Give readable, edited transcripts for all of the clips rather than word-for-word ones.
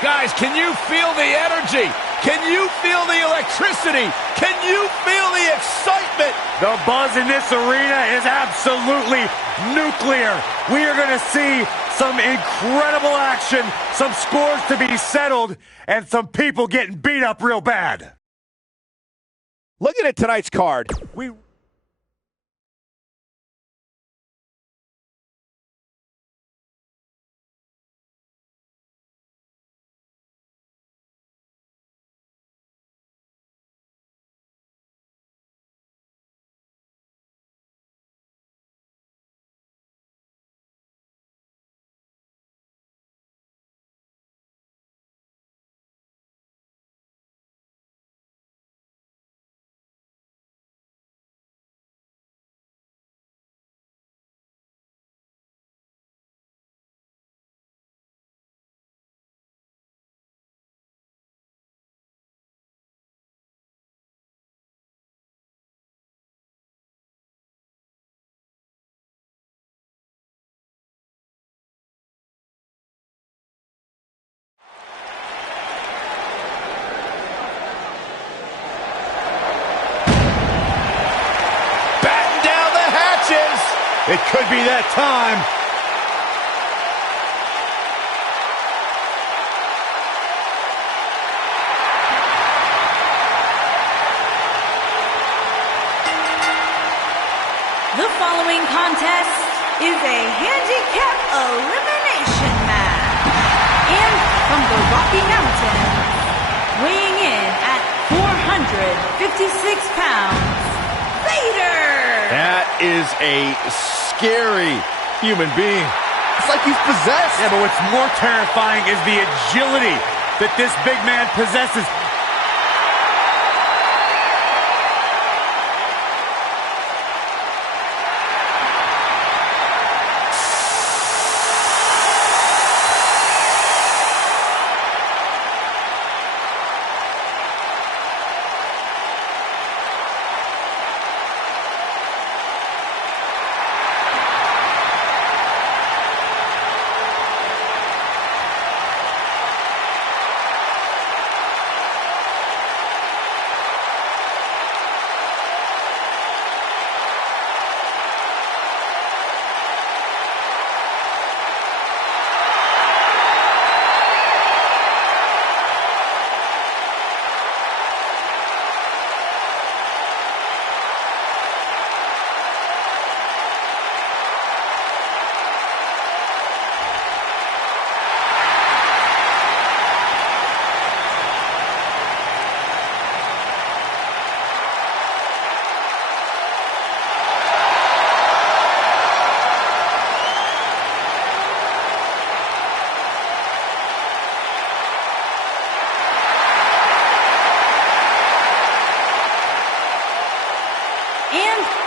Guys, can you feel the energy? Can you feel the electricity? Can you feel the excitement? The buzz in this arena is absolutely nuclear. We are going to see some incredible action, some scores to be settled, and some people getting beat up real bad. Looking at tonight's card, it could be that time. The following contest is a handicap elimination match. And from the Rocky Mountains, weighing in at 456 pounds, Vader! That is a scary human being. It's like he's possessed. Yeah, but what's more terrifying is the agility that this big man possesses.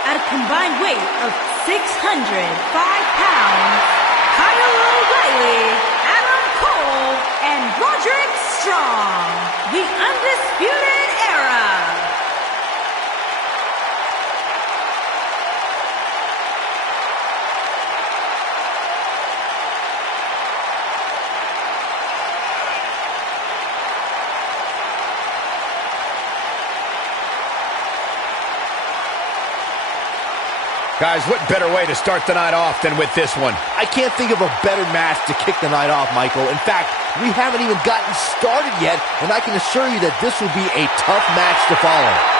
At a combined weight of 605 pounds, Kyle O'Reilly, Adam Cole, and Roderick Strong, the Undisputed Era. Guys, what better way to start the night off than with this one? I can't think of a better match to kick the night off, Michael. In fact, we haven't even gotten started yet, and I can assure you that this will be a tough match to follow.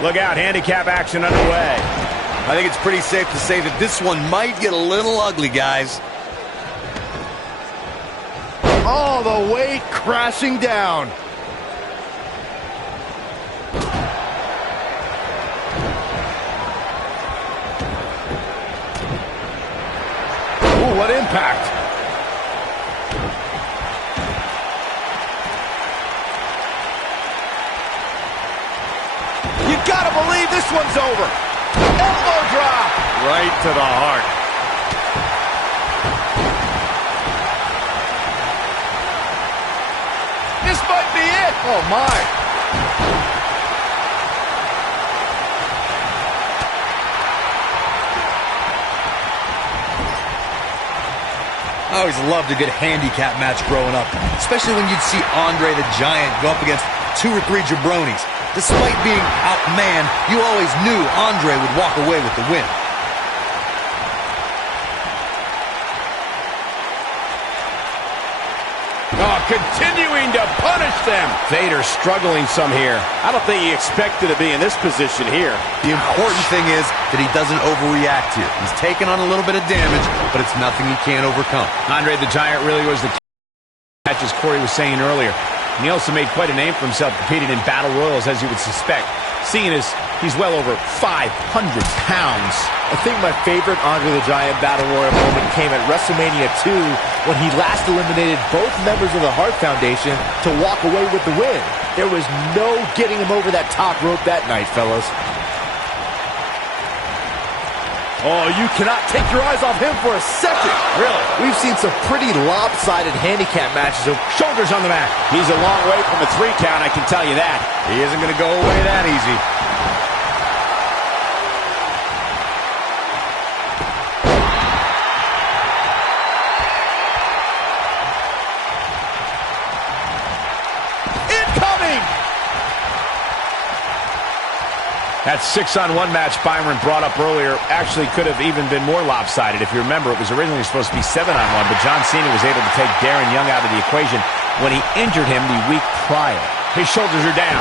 Look out, handicap action underway. I think it's pretty safe to say that this one might get a little ugly, guys. All the way crashing down. what impact. You gotta believe this one's over. Elbow drop. Right to the heart. This might be it. Oh, my. I always loved a good handicap match growing up, especially when you'd see Andre the Giant go up against 2 or 3 jabronis. Despite being outmanned, you always knew Andre would walk away with the win. Oh, continuing to punish them. Vader struggling some here. I don't think he expected to be in this position here. The important thing is that he doesn't overreact here. He's taken on a little bit of damage, but it's nothing he can't overcome. Andre the Giant really was the match, as Corey was saying earlier. And he also made quite a name for himself competing in battle royals, as you would suspect, seeing as he's well over 500 pounds. I think my favorite Andre the Giant Battle Royal moment came at WrestleMania 2 when he last eliminated both members of the Hart Foundation to walk away with the win. There was no getting him over that top rope that night, fellas. Oh, you cannot take your eyes off him for a second. Really? We've seen some pretty lopsided handicap matches. Shoulders on the mat. He's a long way from a 3 count, I can tell you that. He isn't going to go away that easy. That 6-on-1 match Byron brought up earlier actually could have even been more lopsided. If you remember, it was originally supposed to be 7-on-1, but John Cena was able to take Darren Young out of the equation when he injured him the week prior. His shoulders are down.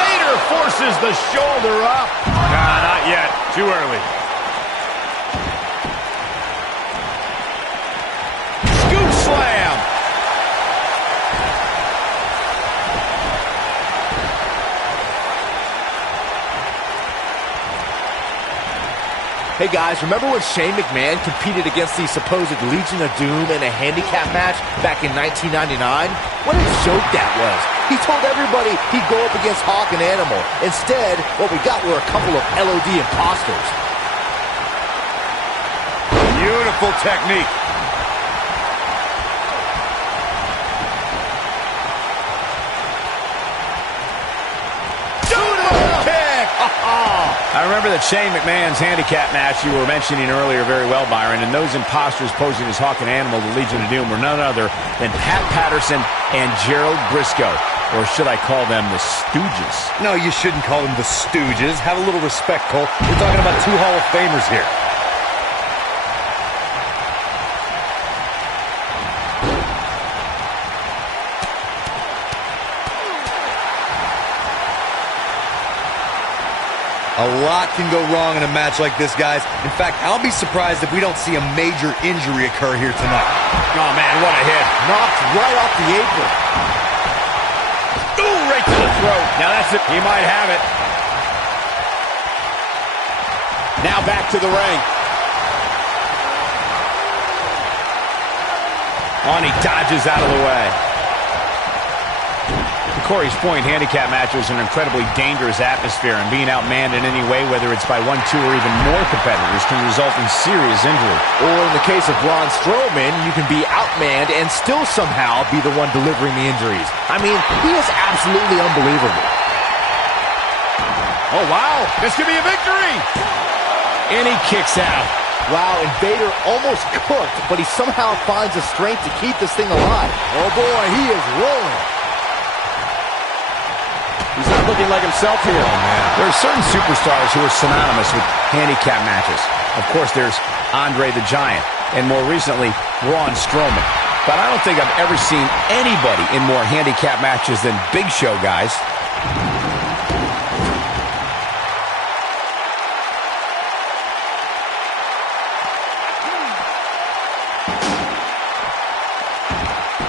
Vader forces the shoulder up. Nah, not yet. Too early. Scoop slam. Hey guys, remember when Shane McMahon competed against the supposed Legion of Doom in a handicap match back in 1999? What a joke that was. He told everybody he'd go up against Hawk and Animal. Instead, what we got were a couple of LOD imposters. Beautiful technique. I remember that Shane McMahon's handicap match you were mentioning earlier very well, Byron, and those imposters posing as Hawk and Animal, the Legion of Doom, were none other than Pat Patterson and Gerald Briscoe. Or should I call them the Stooges? No, you shouldn't call them the Stooges. Have a little respect, Cole. We're talking about 2 Hall of Famers here. A lot can go wrong in a match like this, guys. In fact, I'll be surprised if we don't see a major injury occur here tonight. Oh, man, what a hit. Knocked right off the apron. Ooh, right to the throat. Now that's it. He might have it. Now back to the ring. On, he dodges out of the way. To Corey's point, handicap matches are an incredibly dangerous atmosphere, and being outmanned in any way, whether it's by 1, 2, or even more competitors, can result in serious injury. Or in the case of Braun Strowman, you can be outmanned and still somehow be the one delivering the injuries. I mean, he is absolutely unbelievable. Oh, wow. This could be a victory. And he kicks out. Wow, and Vader almost cooked, but he somehow finds the strength to keep this thing alive. Oh, boy, he is rolling. He's not looking like himself here. Oh, man. There are certain superstars who are synonymous with handicap matches. Of course, there's Andre the Giant, and more recently, Braun Strowman. But I don't think I've ever seen anybody in more handicap matches than Big Show, guys.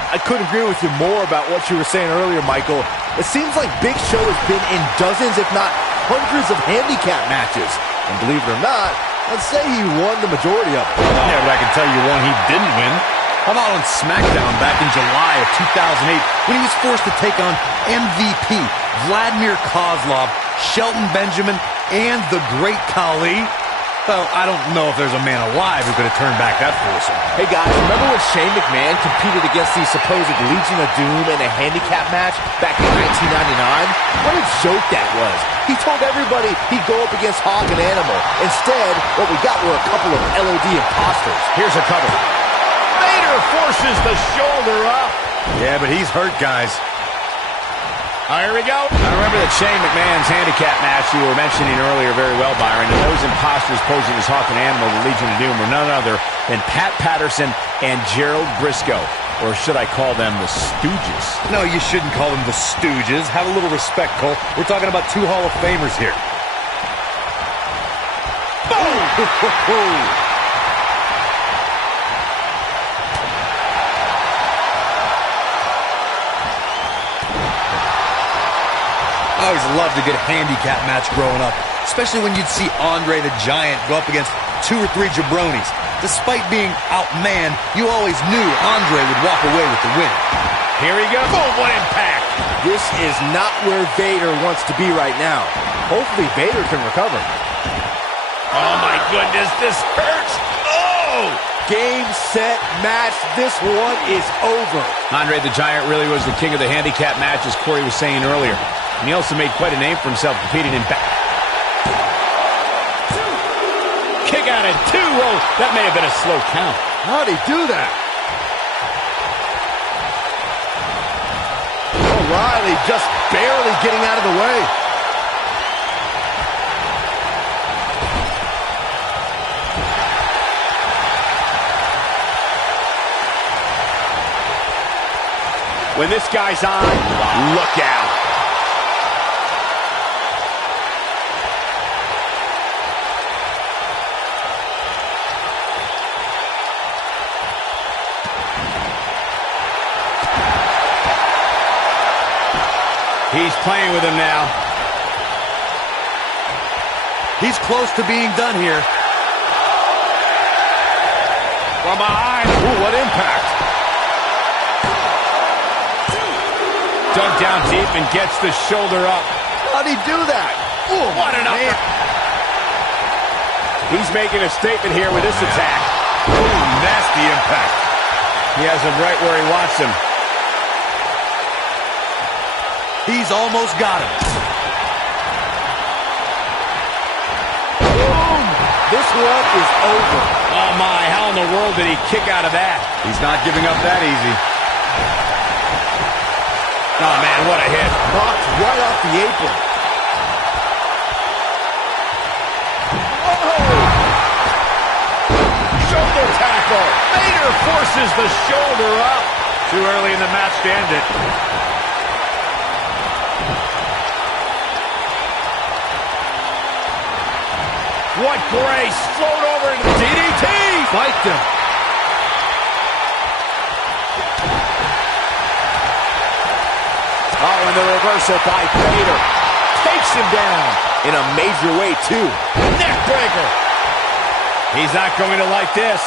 I couldn't agree with you more about what you were saying earlier, Michael. It seems like Big Show has been in dozens, if not hundreds, of handicap matches. And believe it or not, Let's say he won the majority of it. Yeah, but I can tell you one he didn't win. How about on SmackDown back in July of 2008 when he was forced to take on MVP Vladimir Kozlov, Shelton Benjamin, and the Great Khali? Well, I don't know if there's a man alive who could have turned back that foursome. Hey guys, remember when Shane McMahon competed against the supposed Legion of Doom in a handicap match back in 1999? What a joke that was. He told everybody he'd go up against Hawk and Animal. Instead, what we got were a couple of LOD imposters. Here's a cover. Vader forces the shoulder up. Yeah, but he's hurt, guys. Here we go. I remember that Shane McMahon's handicap match you were mentioning earlier very well, Byron. And those imposters posing as Hawk and Animal, the Legion of Doom, were none other than Pat Patterson and Gerald Briscoe. Or should I call them the Stooges? No, you shouldn't call them the Stooges. Have a little respect, Cole. We're talking about two Hall of Famers here. Boom! I always loved a good handicap match growing up, especially when you'd see Andre the Giant go up against 2 or 3 jabronis. Despite being outmanned, you always knew Andre would walk away with the win. Here he goes. Boom, what impact. This is not where Vader wants to be right now. Hopefully Vader can recover. Oh, my goodness, this hurts. Oh! Game, set, match. This one is over. Andre the Giant really was the king of the handicap match, as Corey was saying earlier. And he also made quite a name for himself competing in back. Kick out at 2. Oh, that may have been a slow count. How'd he do that? O'Reilly just barely getting out of the way. When this guy's on, look out. He's playing with him now. He's close to being done here. From behind. Ooh, what impact. Dug down deep and gets the shoulder up. How'd he do that? Ooh, what an upper. He's making a statement here with this attack. Ooh, nasty impact. He has him right where he wants him. He's almost got him. Boom! This one is over. Oh, my. How in the world did he kick out of that? He's not giving up that easy. Oh, man, what a hit. Knocked right off the apron. Whoa! Shoulder tackle. Vader forces the shoulder up. Too early in the match to end it. What grace. Float over into DDT. Fight them. Oh, and the reversal by Vader. Takes him down in a major way, too. Neck breaker. He's not going to like this.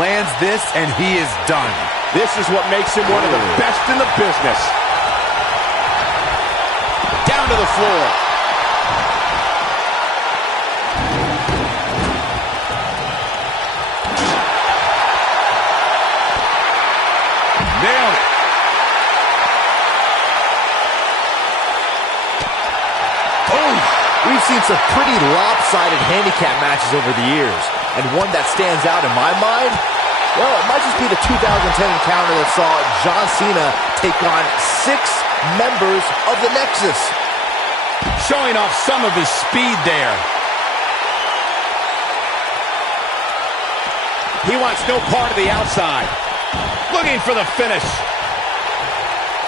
Lands this, and he is done. This is what makes him one of the best in the business. Down to the floor. Nailed it. We've seen some pretty lopsided handicap matches over the years, and one that stands out in my mind, well, it might just be the 2010 encounter that saw John Cena take on 6 members of the Nexus. Showing off some of his speed there. He wants no part of the outside. Looking for the finish.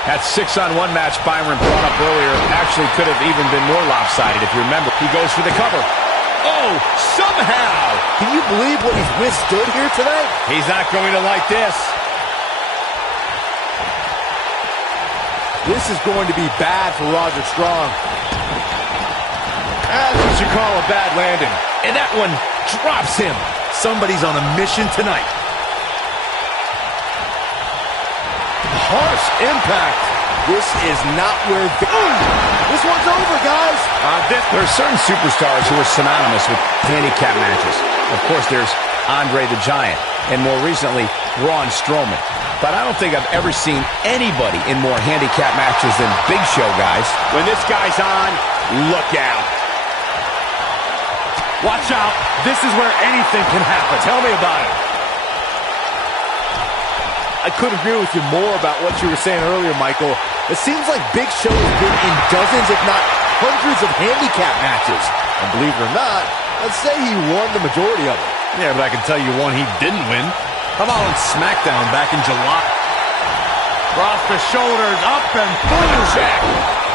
That 6-on-1 match Byron brought up earlier actually could have even been more lopsided if you remember. He goes for the cover. Oh, somehow! Can you believe what he's withstood here tonight? He's not going to like this. This is going to be bad for Roderick Strong. That's what you call a bad landing. And that one drops him. Somebody's on a mission tonight. Harsh impact. This is not where... This one's over, guys. There are certain superstars who are synonymous with handicap matches. Of course, there's Andre the Giant, and more recently, Braun Strowman. But I don't think I've ever seen anybody in more handicap matches than Big Show, guys. When this guy's on, look out. Watch out. This is where anything can happen. Tell me about it. I couldn't agree with you more about what you were saying earlier, Michael. It seems like Big Show has been in dozens, if not hundreds of handicap matches. And believe it or not, let's say he won the majority of them. Yeah, but I can tell you one he didn't win. How about on SmackDown back in July? Across the shoulders, up and boom. Check.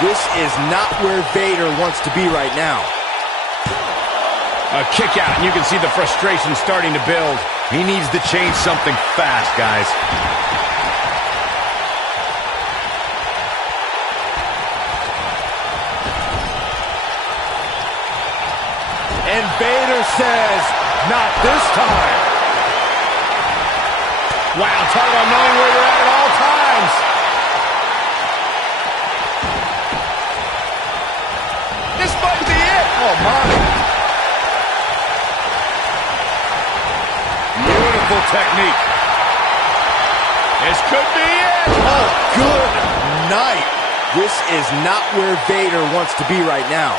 This is not where Vader wants to be right now. A kick out, and you can see the frustration starting to build. He needs to change something fast, guys. And Vader says, not this time. Wow, talk about knowing where you're at all times. This might be it. Oh, my. Beautiful technique. This could be it. Oh, good night. This is not where Vader wants to be right now.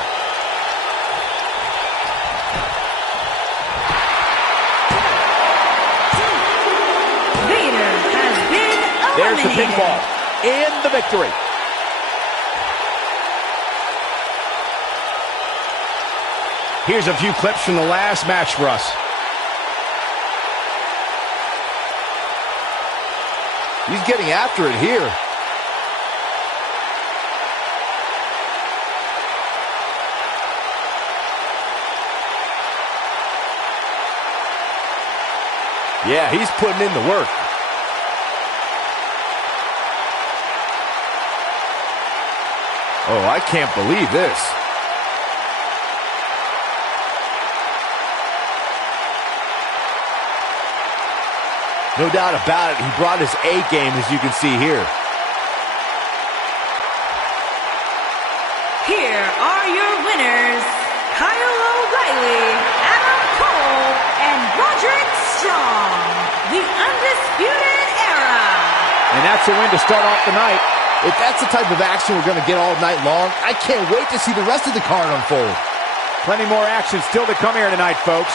Vader has been There's the eliminated. pinfall and the victory. Here's a few clips from the last match for us. He's getting after it here. Yeah, he's putting in the work. Oh, I can't believe this. No doubt about it, he brought his A game, as you can see here. Here are your winners, Kyle O'Reilly, Adam Cole, and Roderick Strong, the Undisputed Era. And that's a win to start off the night. If that's the type of action we're going to get all night long, I can't wait to see the rest of the card unfold. Plenty more action still to come here tonight, folks.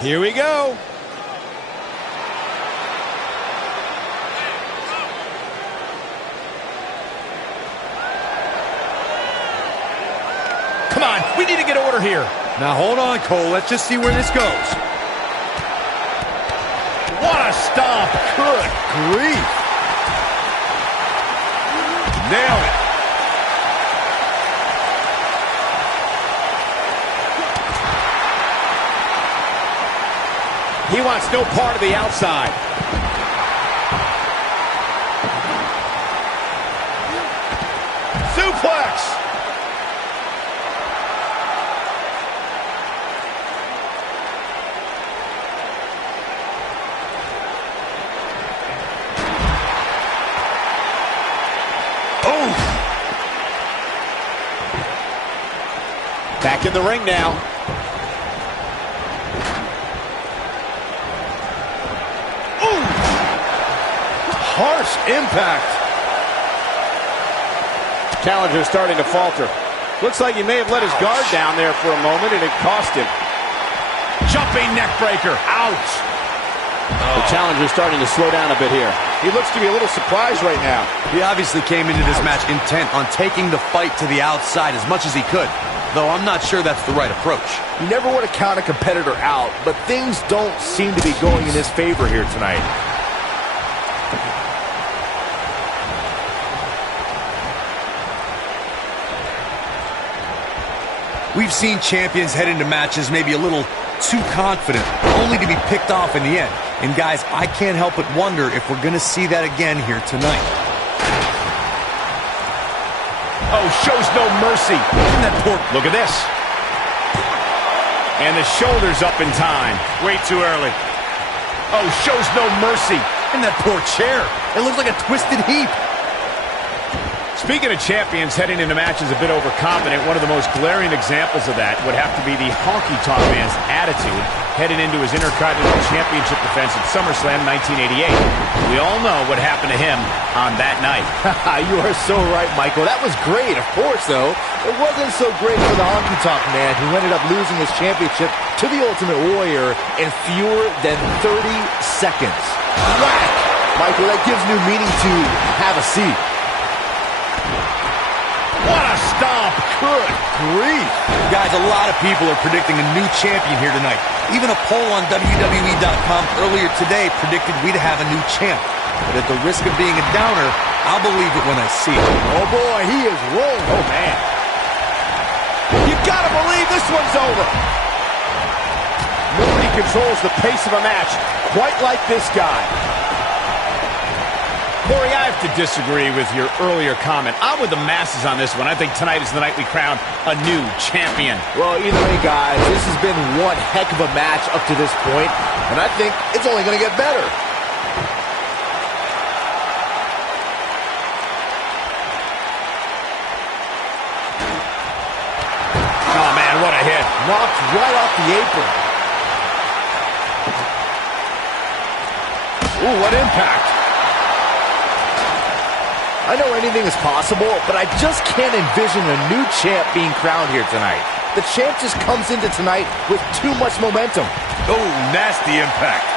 Here we go. Come on, we need to get order here. Now hold on, Cole. Let's just see where this goes. What a stomp. Good grief. Nailed it. He wants no part of the outside. Suplex. Back in the ring now. Ooh! Harsh impact. Challenger starting to falter. Looks like he may have let his guard down there for a moment, and it cost him. Jumping neck breaker. Ouch! The challenger's starting to slow down a bit here. He looks to be a little surprised right now. He obviously came into this match intent on taking the fight to the outside as much as he could, though I'm not sure that's the right approach. You never want to count a competitor out, but things don't seem to be going in his favor here tonight. We've seen champions head into matches maybe a little too confident, only to be picked off in the end. And guys, I can't help but wonder if we're going to see that again here tonight. Oh, shows no mercy. Look at this. And the shoulders up in time. Way too early. Oh, shows no mercy. And that poor chair. It looks like a twisted heap. Speaking of champions heading into matches a bit overconfident, one of the most glaring examples of that would have to be the honky-tonk man's attitude heading into his Intercontinental Championship defense at SummerSlam 1988. We all know what happened to him on that night. You are so right, Michael. That was great. Of course, though, it wasn't so great for the honky-tonk man who ended up losing his championship to the Ultimate Warrior in fewer than 30 seconds. Whack! Michael, that gives new meaning to have a seat. What a stomp! Good grief. Guys, a lot of people are predicting a new champion here tonight. Even a poll on WWE.com earlier today predicted we'd have a new champ. But at the risk of being a downer, I'll believe it when I see it. Oh boy, he is rolling. Oh man. You gotta believe this one's over. Nobody controls the pace of a match quite like this guy. Corey, I have to disagree with your earlier comment. I'm with the masses on this one. I think tonight is the night we crown a new champion. Well, either way, guys, this has been one heck of a match up to this point, and I think it's only going to get better. Oh, man, what a hit. Knocked right off the apron. Ooh, what impact. I know anything is possible, but I just can't envision a new champ being crowned here tonight. The champ just comes into tonight with too much momentum. Oh, nasty impact.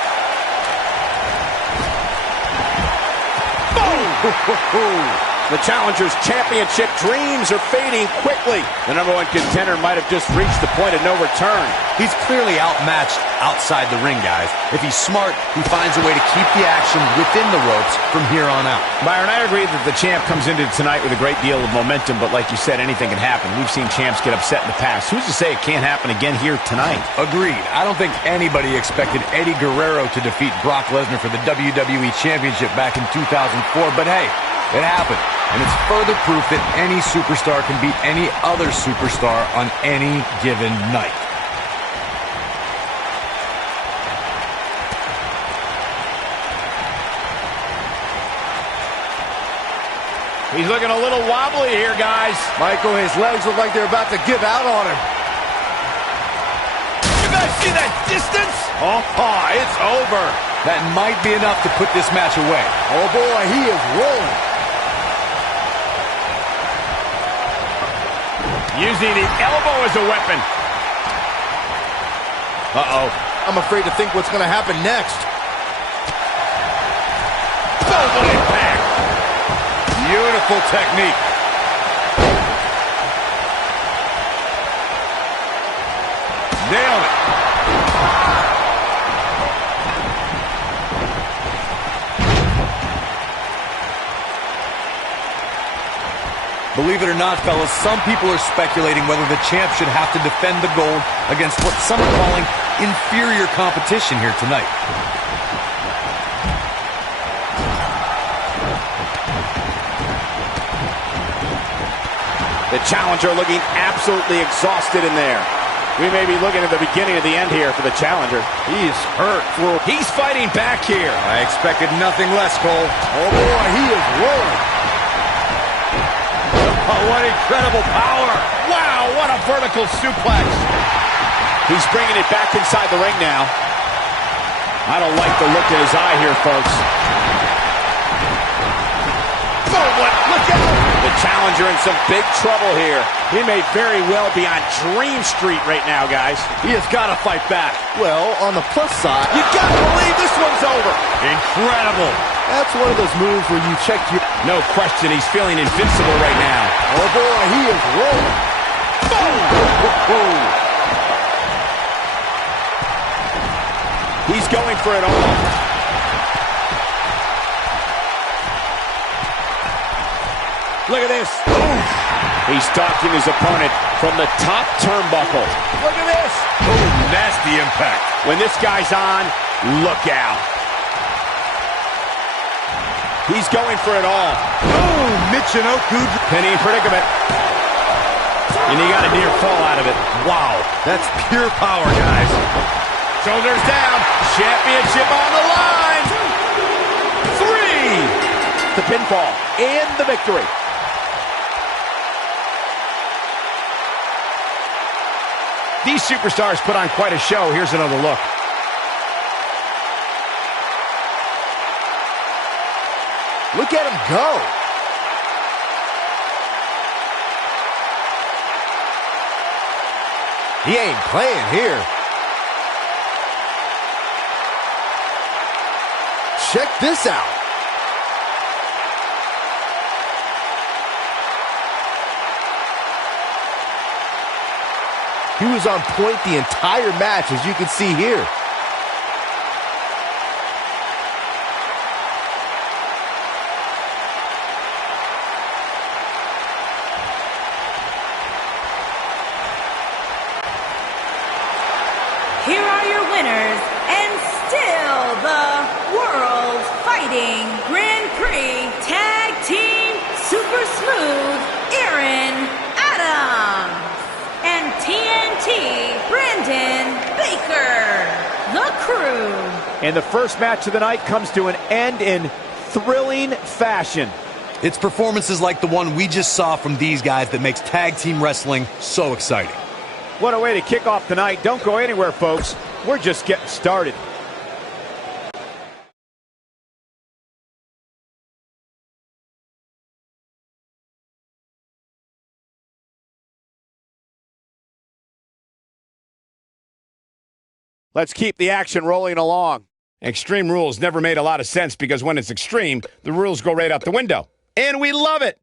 Boom! The challenger's championship dreams are fading quickly. The number one contender might have just reached the point of no return. He's clearly outmatched outside the ring, guys. If he's smart, he finds a way to keep the action within the ropes from here on out. Byron, I agree that the champ comes into tonight with a great deal of momentum, but like you said, anything can happen. We've seen champs get upset in the past. Who's to say it can't happen again here tonight? Agreed. I don't think anybody expected Eddie Guerrero to defeat Brock Lesnar for the WWE Championship back in 2004, but hey, it happened. And it's further proof that any superstar can beat any other superstar on any given night. He's looking a little wobbly here, guys. Michael, his legs look like they're about to give out on him. You guys see that distance? Oh, it's over. That might be enough to put this match away. Oh boy, he is rolling. Using the elbow as a weapon. Uh-oh. I'm afraid to think what's going to happen next. Oh, what impact! Beautiful technique. Nailed it. Believe it or not, fellas, some people are speculating whether the champ should have to defend the gold against what some are calling inferior competition here tonight. The challenger looking absolutely exhausted in there. We may be looking at the beginning of the end here for the challenger. He's hurt. He's fighting back here. I expected nothing less, Cole. Oh, boy, he is rolling. Oh, what incredible power. Wow, what a vertical suplex. He's bringing it back inside the ring now. I don't like the look in his eye here, folks. Oh, what? Look out! The challenger in some big trouble here. He may very well be on Dream Street right now, guys. He has got to fight back. Well, on the plus side, You gotta believe this one's over. Incredible. that's one of those moves where you check your... No question, he's feeling invincible right now. Oh, boy, he is rolling. He's going for it all. Look at this. He's stalking his opponent from the top turnbuckle. Look at this. Oh, nasty impact. When this guy's on, look out. He's going for it all. Oh, Michinoku. Penny predicament. And he got a near fall out of it. Wow, that's pure power, guys. Shoulders down. Championship on the line. 3. The pinfall and the victory. These superstars put on quite a show. Here's another look. Look at him go. He ain't playing here. Check this out. He was on point the entire match, as you can see here. Here are your winners, and still the World Fighting Grand Prix Tag Team Super Smooth Aaron Adams and TNT Brandon Baker, the Crew. And the first match of the night comes to an end in thrilling fashion. It's performances like the one we just saw from these guys that makes tag team wrestling so exciting. What a way to kick off the night. Don't go anywhere, folks. We're just getting started. Let's keep the action rolling along. Extreme Rules never made a lot of sense because when it's extreme, the rules go right out the window. And we love it.